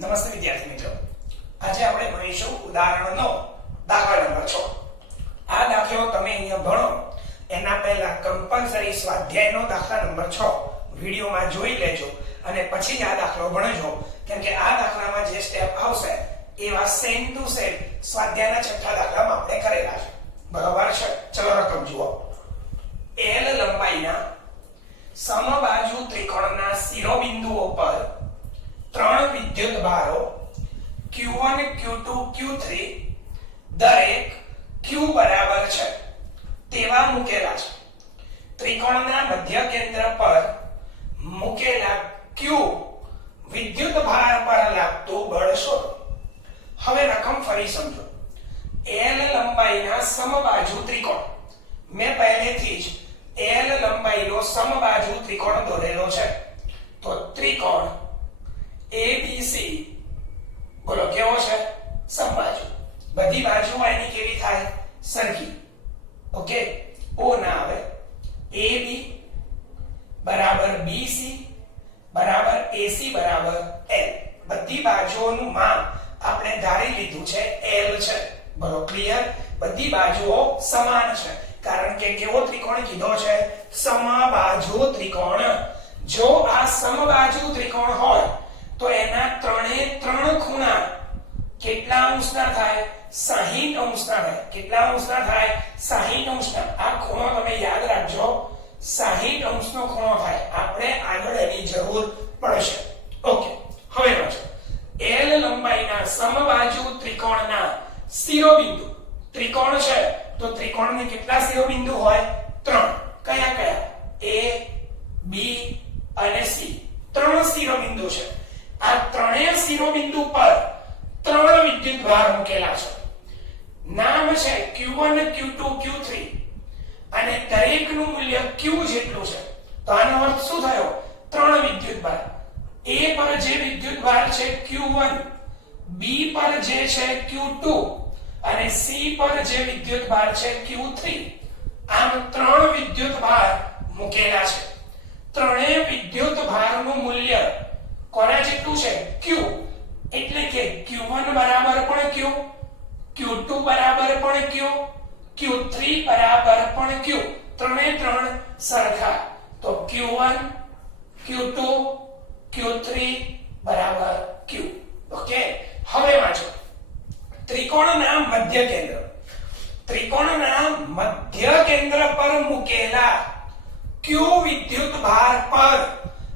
નમસ્તે વિદ્યાર્થી મિત્રો, આજે આપણે ભણીશું ઉદાહરણનો દાખલા નંબર 6. આ દાખલો તમે અહીંયા ભણો એના પહેલા કમ્પલસરી સ્વાધ્યાયનો દાખલા નંબર 6 વિડિયોમાં જોઈ લેજો અને પછી આ દાખલો ભણજો, કેમ કે આ દાખલામાં જે સ્ટેપ આવશે એવા સેમ ટુ સેમ સ્વાધ્યાયના છઠ્ઠા દાખલામાં આપણે કરેલા છે. બરાબર છે? ચલો રકમ જુઓ. L લંબાઈના સમબાજુ ત્રિકોણના શિરોબિંદુઓ પર ત્રણ વિદ્યુત ભારો Q1, Q2, Q3 દરેક Q બરાબર છે તેવા મૂકેલા છે. ત્રિકોણના મધ્ય કેન્દ્ર પર મૂકેલા Q વિદ્યુત ભાર પર લાગતું બળ શોધો. હવે રકમ ફરી સમજો. L લંબાઈના સમબાજુ ત્રિકોણ, મેં પહેલેથી જ L લંબાઈનો સમબાજુ ત્રિકોણ દોરેલો છે. તો ત્રિકોણ ABC બોલો કેવો છે? સમબાજુ. બધી બાજુઓ એની કેવી થાય? સરખી. ઓકે, O ના આવે. AB બરાબર BC બરાબર AC બરાબર L. બધી બાજુઓનું માપ આપણે ધારી લીધું છે L છે. બોલો ક્લિયર? બધી બાજુઓ સમાન છે, કારણ કે કેવો ત્રિકોણ કીધો છે? સમબાજુ ત્રિકોણ. જો આ સમબાજુ ત્રિકોણ હોય તો એના ત્રણે ત્રણ ખૂણા કેટલા અંશના થાય? 60 અંશના થાય. કેટલા અંશના થાય? 60 અંશના. આ ખૂણો તમે યાદ રાખજો, 60 અંશનો ખૂણો થાય. આપણે આગળ એની જરૂર પડશે. ઓકે, હવે વાંચો. L લંબાઈના સમબાજુ ત્રિકોણના શિરોબિંદુ. ત્રિકોણ છે તો ત્રિકોણને કેટલા શિરોબિંદુ હોય? 3. કયા કયા? A, B અને C. 3 શિરોબિંદુ છે. આ ત્રણેય શિરોબિંદુ પર ત્રણ વિદ્યુત ભાર મૂકેલા છે. નામ છે Q1, Q2, Q3 અને દરેકનું મૂલ્ય Q જેટલું છે. તો આનો અર્થ શું થયો? ત્રણ વિદ્યુત ભાર. A પર જે વિદ્યુત ભાર છે Q1, B પર જે છે Q2 અને C પર જે વિદ્યુત ભાર છે Q3. આમ ત્રણ વિદ્યુત ભાર મૂકેલા છે. ત્રણેય વિદ્યુત ભારનું મૂલ્ય કોના જેટલું છે? Q. એટલે કે Q1 બરાબર પણ Q, Q2 બરાબર પણ Q, Q3 બરાબર પણ Q. ત્રણે ત્રણ સરખા. તો Q1, Q2, Q3 બરાબર Q. ઓકે, હવે વાંચો. ત્રિકોણના મધ્ય કેન્દ્ર. ત્રિકોણના મધ્ય કેન્દ્ર પર મૂકેલા Q વિદ્યુત ભાર પર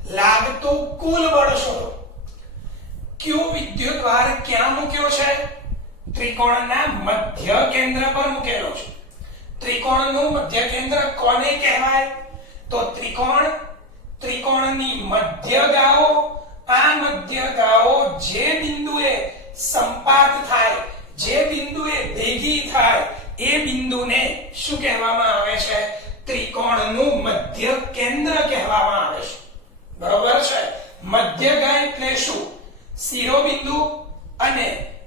લાગતું કુલ બળ શોધો. Q વિદ્યુત ભાર ક્યાં મૂક્યો છે? ત્રિકોણના મધ્ય કેન્દ્ર પર મૂકેલો છે. ત્રિકોણનું મધ્ય કેન્દ્ર કોને કહેવાય? તો ત્રિકોણની મધ્યગાઓ. આ મધ્યગાઓ જે બિંદુએ સંપાત થાય, જે બિંદુએ ભેગી થાય, એ બિંદુને શું કહેવામાં આવે છે? ત્રિકોણનું મધ્ય કેન્દ્ર કહેવામાં આવે છે. બરોબર છે? મધ્યગા એટલે શું? શિરોબિંદુ અને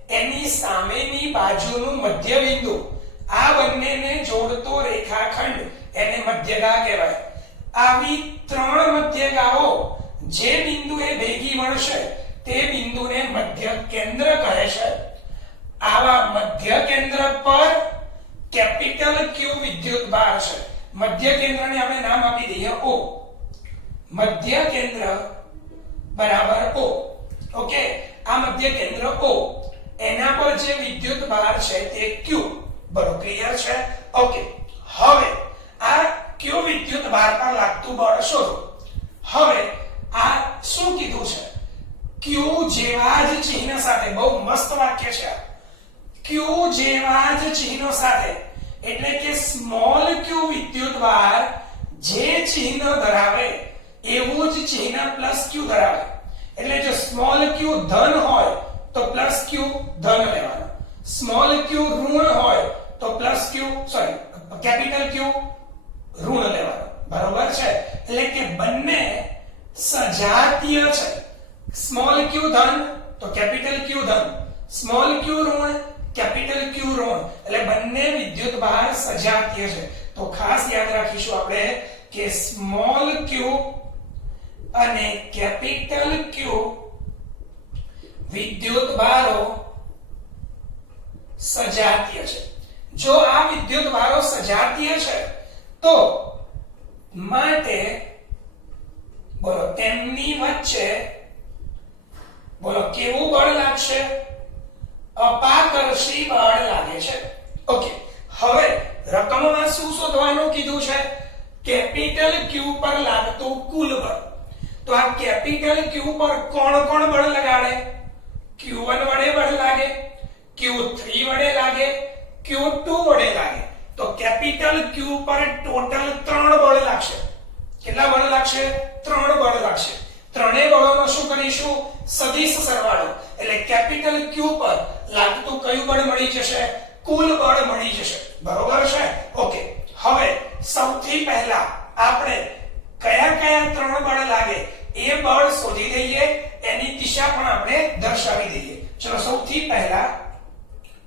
એની સામેની બાજુનું મધ્ય બિંદુ. આ બંનેને જોડતો રેખાખંડ એને મધ્યગા કહેવાય. આવી ત્રણ મધ્યગાઓ જે બિંદુએ ભેગી મળશે તે બિંદુને મધ્ય કેન્દ્ર કહે છે. આવા મધ્ય કેન્દ્ર પર કેપિટલ Q વિદ્યુત ભાર છે. મધ્ય કેન્દ્રને આપણે નામ આપી દઈએ O. મધ્ય કેન્દ્ર બરાબર O. ઓકે, આ મધ્ય કેન્દ્ર O, એના પર જે વિદ્યુત ભાર છે તે Q. બરોબર ક્લિયર છે? ઓકે, હવે આ Q વિદ્યુત ભાર પર લાગતું બળ શોધો. હવે આ શું કીધું છે? Q જેવા જ ચિહ્ન સાથે. બહુ મસ્ત વાક્ય છે. Q જેવા જ ચિહ્નો સાથે, એટલે કે સ્મોલ q વિદ્યુત ભાર જે ચિહ્ન ધરાવે એવું જ ચિહ્ન પ્લસ q ધરાવે. એટલે જો સ્મોલ q ધન હોય તો પ્લસ q ધન લેવાનો, સ્મોલ q ઋણ હોય તો પ્લસ q કેપિટલ q ઋણ લેવાનો. બરોબર છે? એટલે કે બંને સજાતીય છે. સ્મોલ q ધન તો કેપિટલ q ધન, સ્મોલ q ઋણ કેપિટલ Q ઋણ. એટલે બંને વિદ્યુત ભાર સજાતીય છે. તો ખાસ યાદ રાખીશું આપણે કે સ્મોલ q અને કેપિટલ Q વિદ્યુત ભારો સજાતીય છે. જો આ વિદ્યુત ભારો સજાતીય છે તો માટે બોલો તેમની વચ્ચે બોલો કેવું બળ લાગશે? અપાકર્ષી બળ લાગે છે. ઓકે, હવે રકમમાં શું શોધવાનું કીધું છે? કેપિટલ ક્યુ પર લાગતું કુલ બળ. તો આ કેપિટલ ક્યુ પર કોણ કોણ બળ લગાડે? Q1 વડે બળ લાગે, Q3 વડે લાગે, Q2 વડે લાગે. તો કેપિટલ ક્યુ પર ટોટલ 3 બળ લાગશે. કેટલા બળ લાગશે? 3 બળ લાગશે. ત્રણેય બળોનો શું કરીશું? સદિશ સરવાળો. એટલે કેપિટલ ક્યુ પર લાગતું કયું બળ મળી જશે? કુલ બળ મળી જશે. બરોબર છે? ઓકે, હવે સૌથી પહેલા આપણે કયા કયા 3 બળ લાગે એ બળ શોધી લઈએ, એની દિશા પણ આપણે દર્શાવી દઈએ. ચલો, સૌથી પહેલા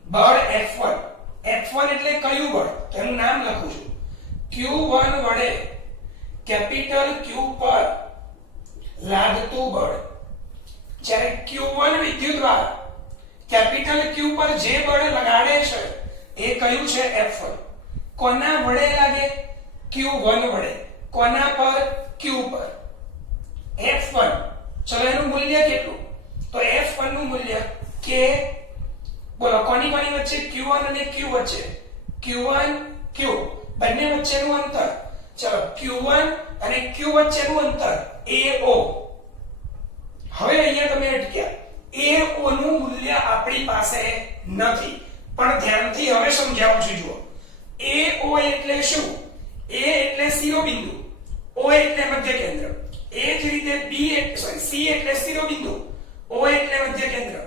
બળ F1. F1 એટલે કયું બળ? તો એનું નામ લખું છું. Q1 વડે કેપિટલ ક્યુ પર લાગતું બળ. જ્યારે Q1 વિદ્યુતભાર કેપિટલ ક્યુ પર જે બળ લગાડે છે એ કયું છે? F1. કોના વડે લાગે? Q1 વડે. કોના પર? Q પર. F1. ચલો, એનું મૂલ્ય કેટલું? તો F1 નું મૂલ્ય K. બોલો કોની કોની વચ્ચે? Q1 અને Q વચ્ચે. Q1 Q બંને વચ્ચેનું અંતર. ચલો, Q1 અને Q વચ્ચેનું અંતર AO. હવે અહીંયા તમે અટક્યા. AO નું મૂલ્ય આપણી પાસે નથી, પણ ધ્યાનથી હવે સમજાવું છું. જુઓ, AO એટલે શું? A એટલે શિરોબિંદુ, O એટલે મધ્ય કેન્દ્ર. એ જ રીતે B એટલે C એટલે શિરોબિંદુ, O એટલે મધ્ય કેન્દ્ર.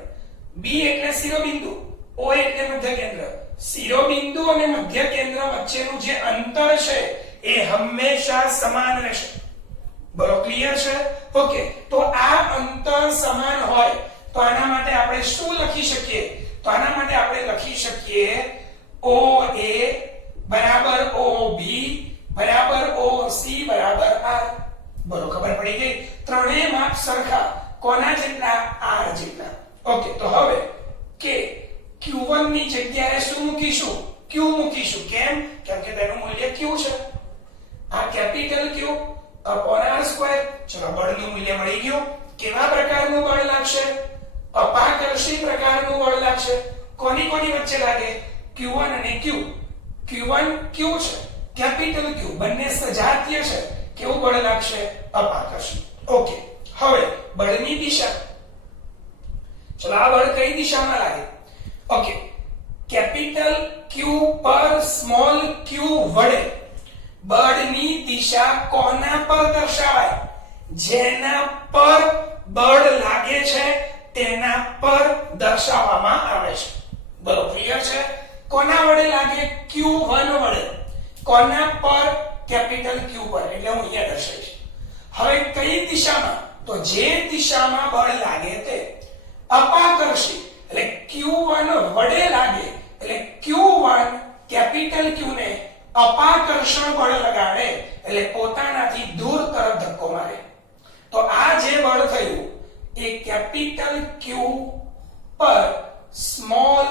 B એટલે શિરોબિંદુ, O એટલે મધ્ય કેન્દ્ર. શિરોબિંદુ અને મધ્ય કેન્દ્ર વચ્ચેનું જે અંતર છે એ હંમેશા સમાન રહેશે. બરો ક્લિયર છે? ઓકે, તો આ અંતર સમાન હોય તો આના માટે આપણે શું લખી શકીએ? તો આના માટે આપણે લખી શકીએ OA બરાબર OB બરાબર OC બરાબર R. બરો ખબર પડી ગઈ? ત્રણેય માપ સરખા. કોના જેટલા? R જેટલા. ઓકે, તો હવે કે Q1 ની જગ્યાએ શું મૂકીશું? Q મૂકીશું. કેમ? કેમ કે તેનું મૂલ્ય Q છે. આ capital Q upon R square. ચલો, બળનું મૂલ્ય મળી ગયું. કેવા પ્રકારનું બળ લાગશે? અપાકર્ષી પ્રકારનું બળ લાગશે. કોની કોની વચ્ચે લાગે? Q1 અને Q. Q1 Q છે, કેપિટલ Q બંને સજાતીય છે. કેવું બળ લાગશે? અપાકર્ષી. ઓકે, હવે બળની દિશા. ચલો, આ બળ કઈ દિશામાં લાગે? ઓકે, કેપિટલ Q પર સ્મોલ q વડે બળની દિશા કોના પર દર્શાવાય? જેના પર બળ લાગે છે તેના પર દર્શાવવામાં આવે છે. બરોબર, ક્લિયર છે? કોના વડે લાગે? Q1 વડે. કોના પર? કેપિટલ Q પર. એટલે હું અહીંયા દર્શાવીશ. હવે કઈ દિશામાં? તો જે દિશામાં બળ લાગે તે અપાકર્ષી. એટલે Q1 વડે લાગે એટલે Q1 કેપિટલ Q ને અપાકર્ષણ બળ લગાડે એટલે પોતાનાથી દૂર તરફ ધક્કો મારે. તો આ જે બળ થયું એ કેપિટલ Q પર સ્મોલ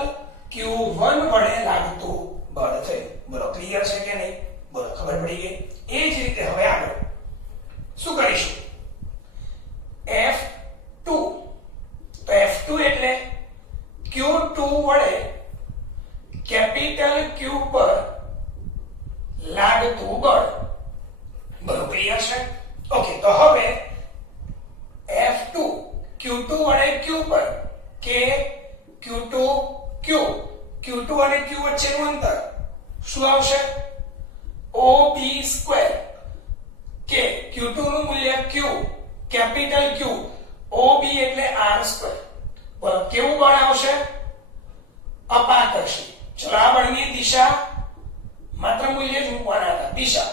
q1 વડે લાગતું બળ થયું. બોલો ક્લિયર છે કે નહીં? બોલો ખબર પડી ગઈ? એ જ રીતે હવે આગળ શું કરીશું? F2. તો F2 એટલે Q2 વડે કેપિટલ Q પર લાગતું બળ. બોલો ક્લિયર છે? ઓકે, તો હવે F2 Q2 વડે Q પર કે Q2 Q Q2 અને Q વચ્ચેનું અંતર શું આવશે? OB². કે Q2 નું મૂલ્ય Q કેપિટલ Q, OB એટલે R². બોલો કેવું બળ આવશે? અપાકર્ષી. ચલો આ બળની દિશા માત્ર મૂલ્ય જ મૂકવાના હતા. દિશા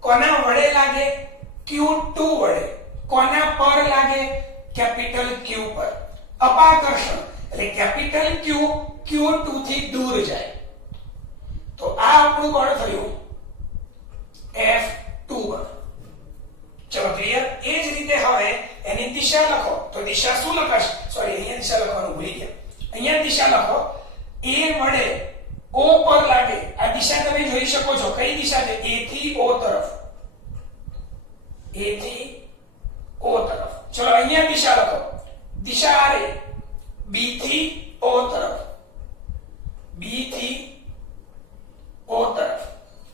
કોના વડે લાગે? Q2 વડે. કોના પર લાગે? કેપિટલ Q પર. અપાકર્ષણ એટલે કેપિટલ Q Q2 થી દૂર જાય. તો આ આપણું બળ થયું F2 બળ. ચલો ક્લિયર? એ જ રીતે હવે એની દિશા લખો. તો દિશા શું લખાશે? સોરી, અહીંયા દિશા લખવાનું ભૂલી ગયા. અહીંયા દિશા લખો. A વડે O પર લાગે. આ દિશા તમે જોઈ શકો છો. કઈ દિશા છે? A થી O તરફ. A થી O તરફ. ચલો અહીંયા દિશા લખો. દિશા આ રે. B થી O તરફ. B થી O તરફ.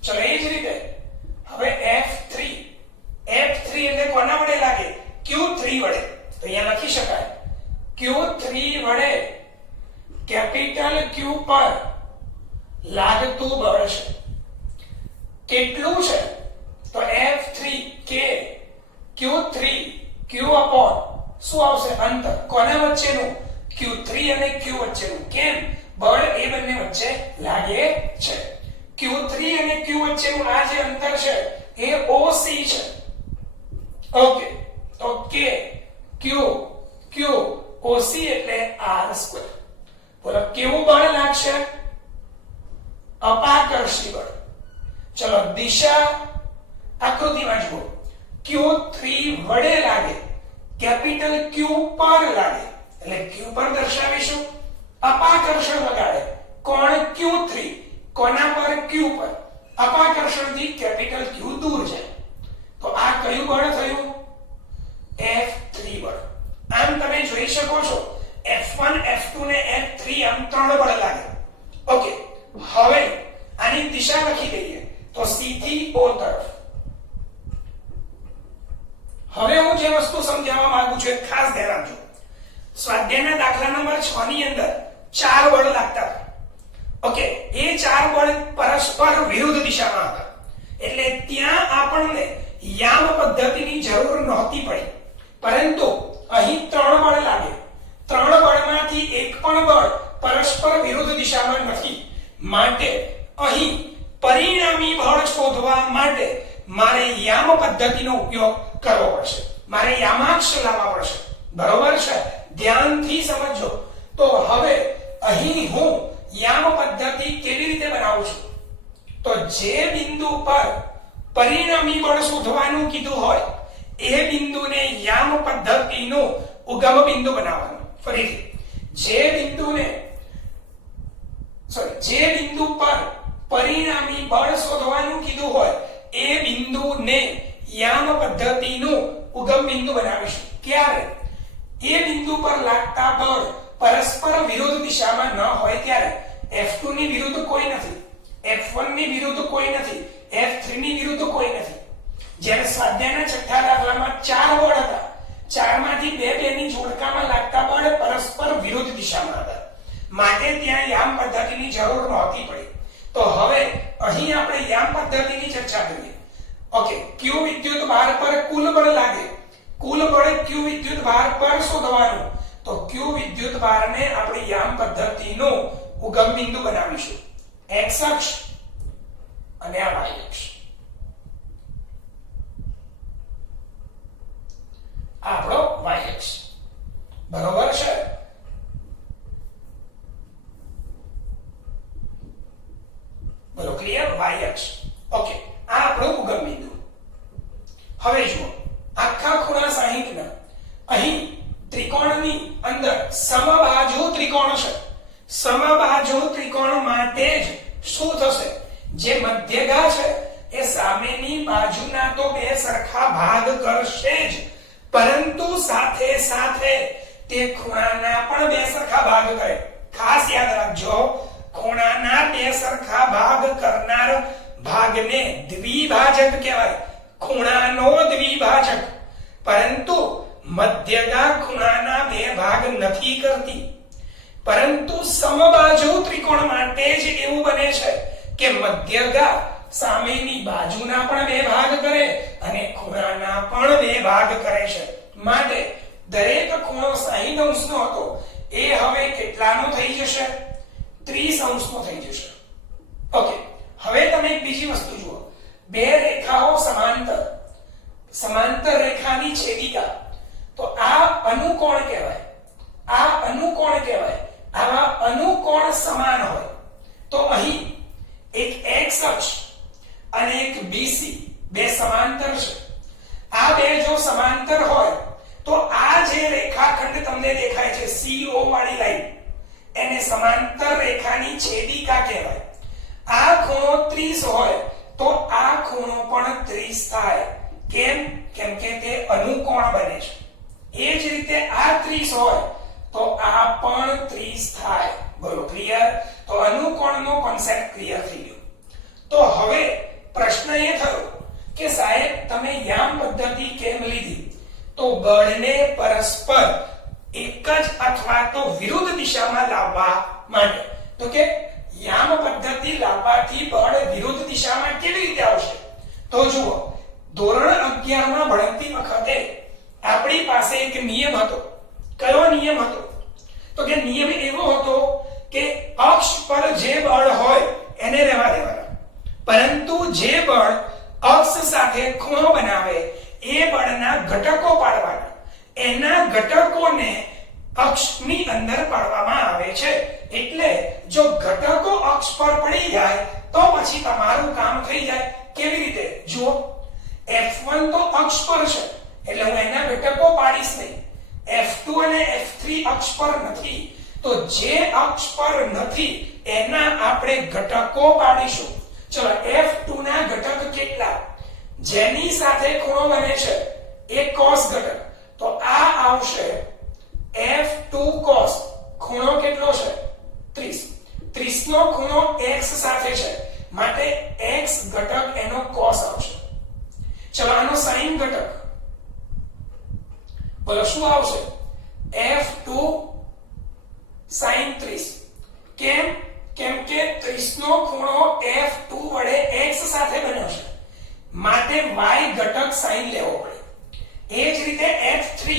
ચલો એ જ રીતે હવે F3. F3 એટલે કોના વડે લાગે? Q3 વડે. તો અહીંયા લખી શકાય Q3 વડે કેપિટલ Q પર લાગતું બળ છે. કેટલું છે? તો F3 K Q3 Q upon શું આવશે? અંતર. કોના વચ્ચેનું? Q3 અને Q વચ્ચેનું. કેમ? બળ એ બંને વચ્ચે લાગે છે. Q3 અને Q વચ્ચેનું આ જે અંતર છે એ OC છે. ઓકે, તો K Q Q OC એટલે R². બોલો કેવું બળ લાગશે? અપાકર્ષી બળ. ચલો દિશા આકૃતિમાં જુઓ. Q3 વડે લાગે, કેપિટલ Q પર લાગે એટલે Q પર દર્શાવીશું. અપાકર્ષણ લગાડે કોણ? Q3. કોના પર? Q પર. અપાકર્ષણથી કેપિટલ Q દૂર છે. તો આ કયું બળ થયું? F3 બળ. આમ તમે જોઈ શકો છો F1 F2 ને F3 આમ ત્રણ બળ લાગે. ઓકે, હવે આની દિશા લખી દઈએ. તો C થી O તરફ. હવે હું જે વસ્તુ સમજાવવા માંગુ છું એ ખાસ ધ્યાન આપજો. સ્વાધ્યાયના દાખલા નંબર 6 ની અંદર ચાર બળ લાગતા હતા. ઓકે, એ ચાર બળ પરસ્પર વિરુદ્ધ દિશામાં હતા. એટલે ત્યાં આપણને યામ પદ્ધતિની જરૂર નહોતી પડી. પરંતુ અહીં ત્રણ બળ લાગે. ત્રણ બળમાંથી એક પણ બળ પરસ્પર વિરુદ્ધ દિશામાં નથી. માટે અહીં પરિણામી બળ શોધવા માટે મારે યામ પદ્ધતિનો ઉપયોગ કરવો પડશે. મારે યામાક્ષ લાવવા પડશે. બરોબર છે? ધ્યાનથી સમજો. તો હવે અહીં હું યામ પદ્ધતિ કેવી રીતે બનાવું છું? તો જે બિંદુ પર પરિણામી બળ શોધવાનું કીધું હોય એ બિંદુને યામ પદ્ધતિનું ઉગમ બિંદુ બનાવવાનું. ફરીથી જે બિંદુ પર પરિણામી બળ શોધવાનું કીધું હોય એ બિંદુને યામ પદ્ધતિનું ઉગમ બિંદુ બનાવીશું. ક્યારે? એ બિંદુ પર લાગતા બળ પરસ્પર વિરુદ્ધ દિશામાં ન હોય ત્યારે. F2 ની વિરુદ્ધ કોઈ નથી, F1 ની વિરુદ્ધ કોઈ નથી, F3 ની વિરુદ્ધ કોઈ નથી. જ્યારે સ્વાધ્યાયના છઠ્ઠા દાખલામાં ચાર બળ હતા, ચારમાંથી બે ની જોડકામાં લાગતા બળ પરસ્પર વિરુદ્ધ દિશામાં હતા. માટે ત્યાં યામ પદ્ધતિની જરૂર નહોતી પડી. તો હવે અહીં આપણે યામ પદ્ધતિની ચર્ચા કરીએ. ઓકે, Q વિદ્યુત ભાર પર કુલ બળ લાગે. કુલ બળ Q વિદ્યુત ભાર પર શોધવાનું. તો Q વિદ્યુત ભારને આપણે યામ પદ્ધતિનું ઉગમ બિંદુ બનાવીશું. X અક્ષ અને આ Y અક્ષ. આપણો Y અક્ષ. બરોબર છે? બોલો ક્લિયર? Y અક્ષ. ઓકે, આ આપણું ઉગમ બિંદુ. હવે જુઓ, આખા ખૂણા 60 ના અહીં ત્રિકોણની અંદર સમબાજુ ત્રિકોણ છે. સમબાજુ ત્રિકોણ માટે જ શું થશે? જે મધ્યગા છે એ સામેની બાજુના તો બે સરખા ભાગ કરશે જ, પરંતુ સાથે સાથે તે ખૂણાના પણ બે સરખા ભાગ કરે. ખાસ યાદ રાખજો, ખૂણાના બે સરખા ભાગ કરનાર ભાગને દ્વિભાજક કહેવાય. ખૂણાનો દ્વિભાજક. પરંતુ મધ્યગા ખૂણાના બે ભાગ નથી કરતી. પરંતુ સમબાજુ ત્રિકોણ માટે જ એવું બને છે કે મધ્યગા સામેની બાજુના પણ બે ભાગ કરે અને ખૂણાના પણ બે ભાગ કરે છે. માટે દરેક ખૂણો 60 અંશનો હતો એ હવે કેટલાનો થઈ જશે? 30 અંશનો થઈ જશે. ઓકે, હવે તમે એક બીજી વસ્તુ જુઓ. બે રેખાઓ સમાંતર રેખાની છેદિકા. તો આ અનુકોણ કહેવાય. આ અનુકોણ કહેવાય. આવા અનુકોણ સમાન હોય તો અહીં એક X અક્ષ અને એક BC બે સમાંતર છે. આ બે જો સમાંતર હોય તો આ જે રેખા રેખાખંડ તમને દેખાય છે CO વાળી લાઈન, એને સમાંતર રેખાની છેદિકા કહેવાય. આ ખૂણો 30 હોય તો આ ખૂણો પણ 30 થાય. કેમ? કેમ કે તે અનુકોણ બને છે. એ જ રીતે આ 30 હોય તો આ પણ 30 થાય. બોલો ક્લિયર? તો અનુકોણનો કોન્સેપ્ટ ક્લિયર થઈ ગયો. તો હવે પ્રશ્ન એ થયો કે સાહેબ તમે યામ પદ્ધતિ કેમ લીધી? તો બળને પરસ્પર એક જ અથવા તો વિરુદ્ધ દિશામાં લાવવા માટે. તો કે યામ પદ્ધતિ લાવવાથી બળ વિરુદ્ધ દિશામાં કેવી રીતે આવશે? તો જુઓ, ધોરણ 11 માં ભણતી વખતે આપણી પાસે એક નિયમ હતો. કયો નિયમ હતો? તો કે નિયમ એવો હતો કે અક્ષ પર જે બળ હોય એને રહેવા દેવાના, પરંતુ જે બળ અક્ષ સાથે ખૂણો બનાવે એ બળના ઘટકો પાડવાના. એના ઘટકોને અક્ષની અંદર પાડવામાં આવે છે. એટલે જો ઘટકો અક્ષ પર પડી જાય તો પછી તમારું કામ થઈ જાય. કેવી રીતે? જુઓ, F1 તો અક્ષ પર છે એટલે હું એના ઘટકો પાડીશ નહીં. F2 અને F3 અક્ષ પર નથી, તો જે અક્ષ પર નથી એના આપણે ઘટકો પાડીશું. ચલો, F2 ના ઘટક કેટલા? જેની સાથે ખૂણો બને છે એ cos ઘટક, તો આ આવશે F2 cos. ખૂણો કેટલો છે? 30. 30 નો ખૂણો x સાથે છે માટે x ઘટક એનો cos આવશે. ચલો, આનો sin ઘટક બોલો શું આવશે? F2 sin 30. કેમ? કેમ કે 30 નો ખૂણો F2 વડે x સાથે બન્યો છે માટે y ઘટક sin લેવો પડે. એ જ રીતે F3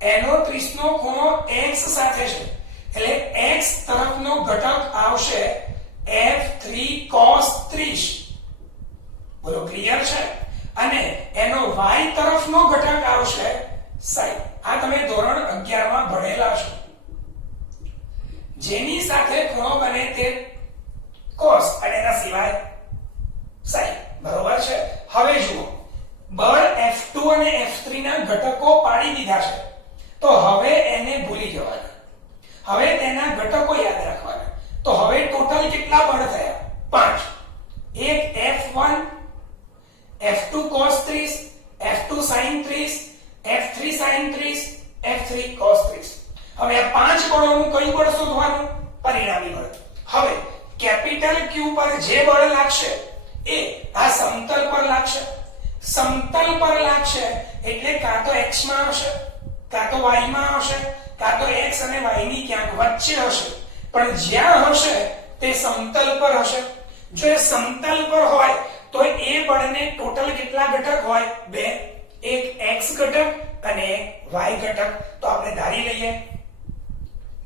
એનો 30 નો ખૂણો x સાથે છે એટલે x તરફનો ઘટક આવશે F3 cos 30. બોલો ક્લિયર છે? અને એનો y તરફનો ઘટક આવશે sin. આ તમે ધોરણ 11 માં ભણેલા છો. જેની સાથે ખૂણો બને તે cos અને એના સિવાય sin. બરોબર છે? હવે જુઓ, બળ F2 અને F3 ના ઘટકો પાડી દીધા છે તો હવે એને ભૂલી જવાના. હવે તેના ઘટકો યાદ રાખવાના. તો હવે ટોટલ કેટલા બળ થયા? 5. એક F1, F2 cos 30, F2 sin 30, F3 sin 30, F3 cos 30. હવે આ 5 બળોનું કયું બળ શોધવાનું? પરિણામી બળ. હવે કેપિટલ Q પર જે બળ લાગશે એ આ સમતલ પર લાગશે. સમતલ પર લાગશે એટલે કાં તો x માં આવશે, કાં તો y માં આવશે, કાં તો x અને y ની ક્યાંક વચ્ચે હશે, પણ જ્યાં હશે તે સમતલ પર હશે. જો એ સમતલ પર હોય તો એ બળને ટોટલ કેટલા ઘટક હોય? 2. એક x ઘટક અને એક y ઘટક. તો આપણે ધારી લઈએ.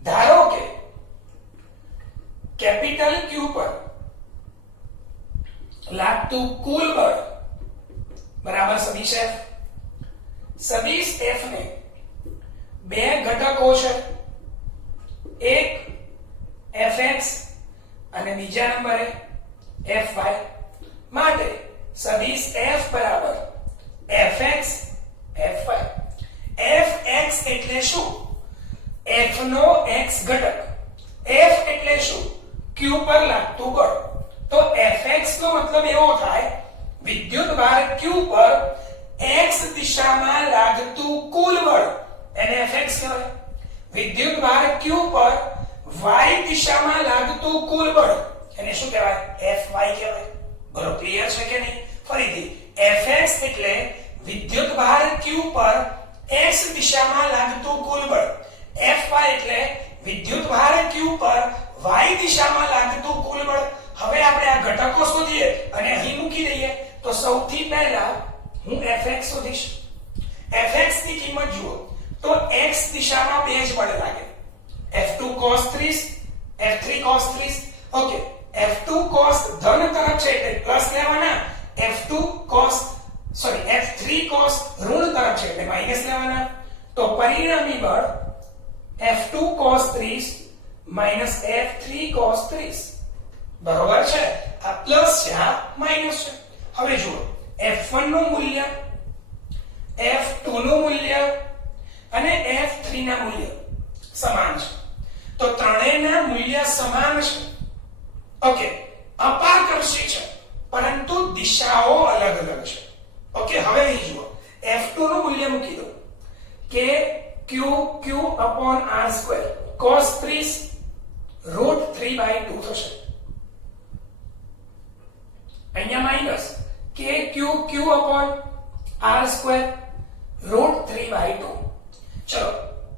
ધારો કે કેપિટલ Q પર લાગતું કુલ બળ બરાબર સદિશ F. સદિશ F ને બે ઘટકો છે, એક Fx અને બીજા નંબરે Fy. માટે સદિશ F બરાબર Fx Fy. Fx એટલે શું? F નો x ઘટક. F એટલે શું? Q પર લાગતું બળ. તો Fx નો મતલબ એવો થાય વિદ્યુત ભાર Q પર x દિશામાં લાગતું કુલ બળ, એને Fx કહેવાય. વિદ્યુત ભાર Q પર y દિશામાં લાગતું કુલ બળ, એને શું કહેવાય? Fy કહેવાય. બોલો ક્લિયર છે કે નહીં? ફરીથી, Fx એટલે વિદ્યુત ભાર Q પર x દિશામાં લાગતું કુલ બળ. Fy એટલે વિદ્યુત ભાર Q પર y દિશામાં લાગતું કુલ બળ. હવે આપણે આ ઘટકો શોધીએ અને અહીં મૂકી દઈએ. તો સૌથી પહેલા હું Fx શોધીશ. Fx ની કિંમત જુઓ તો x દિશામાં બે જ બળ લાગે. F2 cos 30, F3 cos 30. Okay, F2 cos ધન તરફ છે એટલે પ્લસ લેવાના, F3 cos ઋણ તરફ છે એટલે માઈનસ લેવાના. તો પરિણામી બળ F2 cos 30 F3 cos 30. બરોબર છે? આ પ્લસ છે, આ માઈનસ છે. હવે જુઓ, F1 નું મૂલ્ય, F2 નું મૂલ્ય અને F3 F3 ના મૂલ્ય સમાન છે, તો ત્રણેયના મૂલ્ય સમાન છે. ઓકે, અપાકર્ષી છે પરંતુ દિશાઓ અલગ અલગ છે. ઓકે, હવે અહીં જુઓ, F2 નું મૂલ્ય મૂકી દો કે q/r² cos 30 √3/2 થશે. અહીંયા માઈનસ કે q/r² √3/2. ચલો,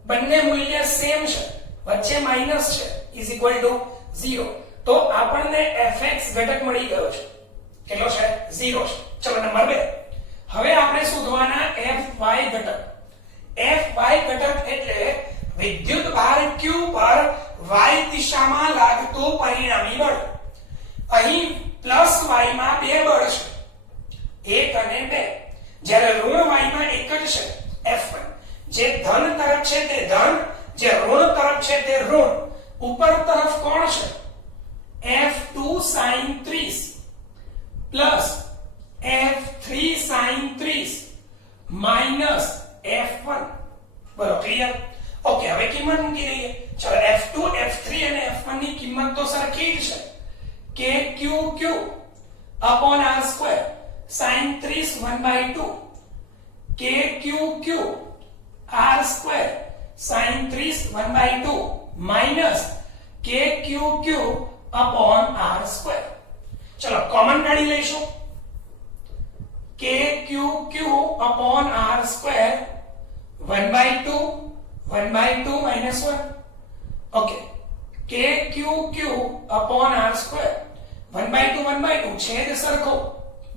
બંને મૂલ્ય સેમ છે, વચ્ચે માઈનસ છે, ઇઝ ઇક્વલ ટુ 0. તો આપણને fx ઘટક મળી ગયો છે. કેટલો છે? 0 છે. ચલો, નંબર 2. હવે આપણે શોધવાના fy ઘટક. fy ઘટક એટલે વિદ્યુત ભાર q પર y દિશામાં લાગતું પરિણામી બળ. અહીં પ્લસ y માં બે બળ છે, 1 અને 2, જ્યારે ઋણ y માં એક જ છે, f1. જે ધન તરફ છે તે ધન, જે ઋણ તરફ છે તે ઋણ. ઉપર તરફ કોણ છે? f2 sin 30 plus f3 sin 30 minus f1. બરોબર, ક્લિયર? ઓકે, હવે કિંમત મૂકી દઈએ. ચલો, f2 f3 અને f1 ની કિંમત તો સરખી જ છે કે q/r² sin 30 1/2 કે q/r² sin 30 1/2 માઈનસ કે q/r². ચલો, કોમન કાઢી લઈશું કે q/r² 1/2 1/2 minus 1. ઓકે, કે q/r² 1/2 1/2 છેદ સરખો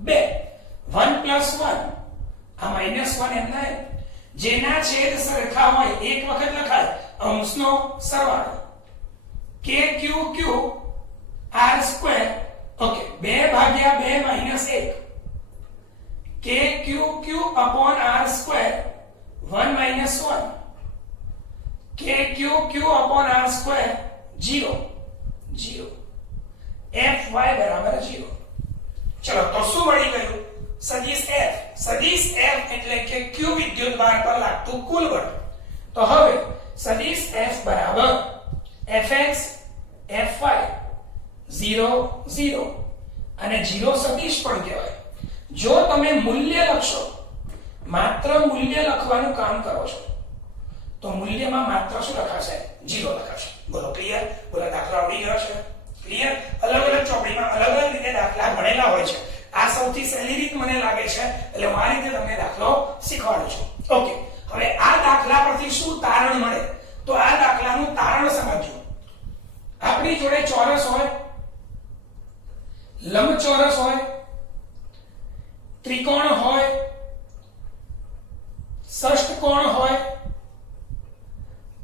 2, 1 + 1 આ -1 એમના એમ. જેના છેદ સરખા હોય એક વખત લખાય, અંશનો સરવાળો કે q/r². ઓકે, 2/2 -1 કે q/r² 1 - 1 કે q/r² 0 0 fy બરાબર 0. ચલો, તો શું મળી ગયું? સદિશ f. સદિશ f એટલે કે q વિદ્યુત ભાર પર લાગતું કુલ બળ. તો હવે સદિશ f બરાબર fx fy 0 0 અને 0 સદિશ પણ કહેવાય. જો તમે મૂલ્ય લખશો, માત્ર મૂલ્ય લખવાનું કામ કરો છો, તો મૂલ્યમાં માત્ર શું લખાશે? 0 લખાશે. બોલો, ક્લિયર? બોલો, દાખલા આવડી ગયો છે? ક્લિયર? અલગ અલગ ચોપડીમાં અલગ અલગ રીતે દાખલા ભણેલા હોય છે. આ સૌથી સહેલી રીત મને લાગે છે, એટલે હું આ રીતે તમને દાખલો શીખવાડું છું. ઓકે, હવે આ દાખલા પરથી શું તારણ મળે? તો આ દાખલાનું તારણ સમજજો. આપણી જોડે ચોરસ હોય, લંબચોરસ હોય, ત્રિકોણ હોય, ષષ્ઠકોણ હોય,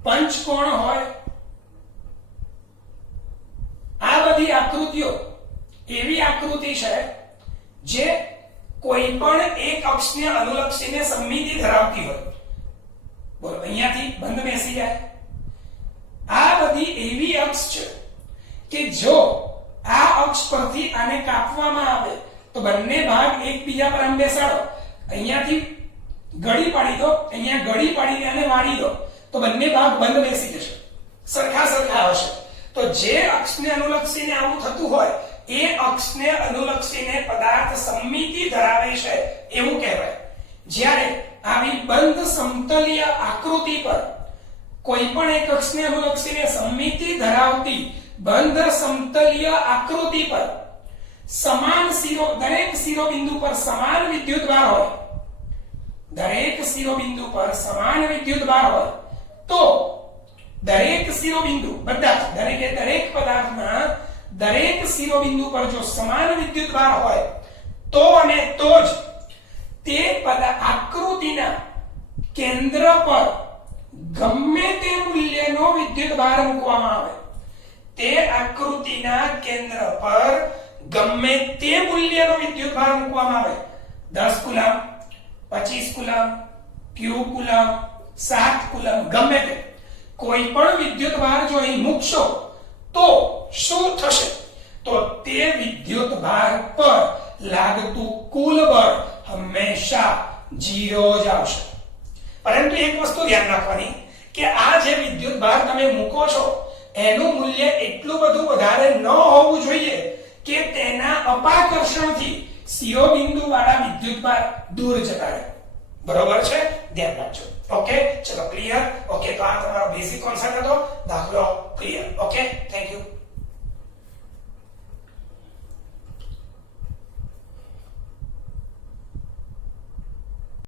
પંચકોણ હોય. આ બધી આકૃતિઓ એવી આકૃતિ છે જે કોઈ પણ એક અક્ષને અનુલક્ષીને સમમિતિ ધરાવતી હોય. બોલો, અહીંયાથી બંધ બેસી જાય. આ બધી એવી અક્ષ છે કે જો આ અક્ષ પરથી આને કાપવામાં આવે તો બંને ભાગ એકબીજા પર આમ બેસાડો, અહીંયાથી ગળી પાડી દો, અહીંયા ગળી પાડીને આને વાળી દો, તો બંને ભાગ બંધ બેસી જશે, સરખા સરખા હશે. તો જે અક્ષને અનુલક્ષીને આવું થતું હોય એ અક્ષને અનુલક્ષીને પદાર્થ સમમિતિ ધરાવે છે એવું કહેવાય. જ્યારે આવી બંધ સમતલીય આકૃતિ પર કોઈ પણ એક અક્ષને અનુલક્ષીને સમમિતિ ધરાવતી બંધ સમતલીય આકૃતિ પર સમાન દરેક શિરોબિંદુ પર સમાન વિદ્યુતભાર હોય, દરેક શિરોબિંદુ પર સમાન વિદ્યુતભાર હોય, તો દરેક શિરોબિંદુ બધા દરેક પદાર્થમાં દરેક શિરોબિંદુ પર જો સમાન વિદ્યુતભાર હોય તો અને તો જ તે આકૃતિના કેન્દ્ર પર ગમે તે મૂલ્યનો વિદ્યુતભાર મૂકવામાં આવે. તે આકૃતિના કેન્દ્ર પર ગમે તે મૂલ્યનો વિદ્યુતભાર મૂકવામાં આવે, 10 coulomb, 25 coulomb, q coulomb, 7 coulomb, ગમે તે કોઈ પણ વિદ્યુતભાર જો અહીં મૂકશો તો શું થશે? તો તે વિદ્યુતભાર પર લાગતું કુલ બળ હંમેશા 0 જ આવશે. પરંતુ એક વસ્તુ ધ્યાન રાખવાની કે આ જે વિદ્યુત ભાર તમે મૂકો છો એનું મૂલ્ય એટલું બધું વધારે ન હોવું જોઈએ કે તેના અપાકર્ષણથી CO બિંદુ વાળા વિદ્યુત ભાર દૂર જતા રહે. બરોબર છે, ધ્યાન રાખજો. ઓકે, ચલો ક્લિયર. ઓકે, તો આ તમારો બેઝિક કોન્સેપ્ટ હતો, દાખલો ક્લિયર. Okay, thank you.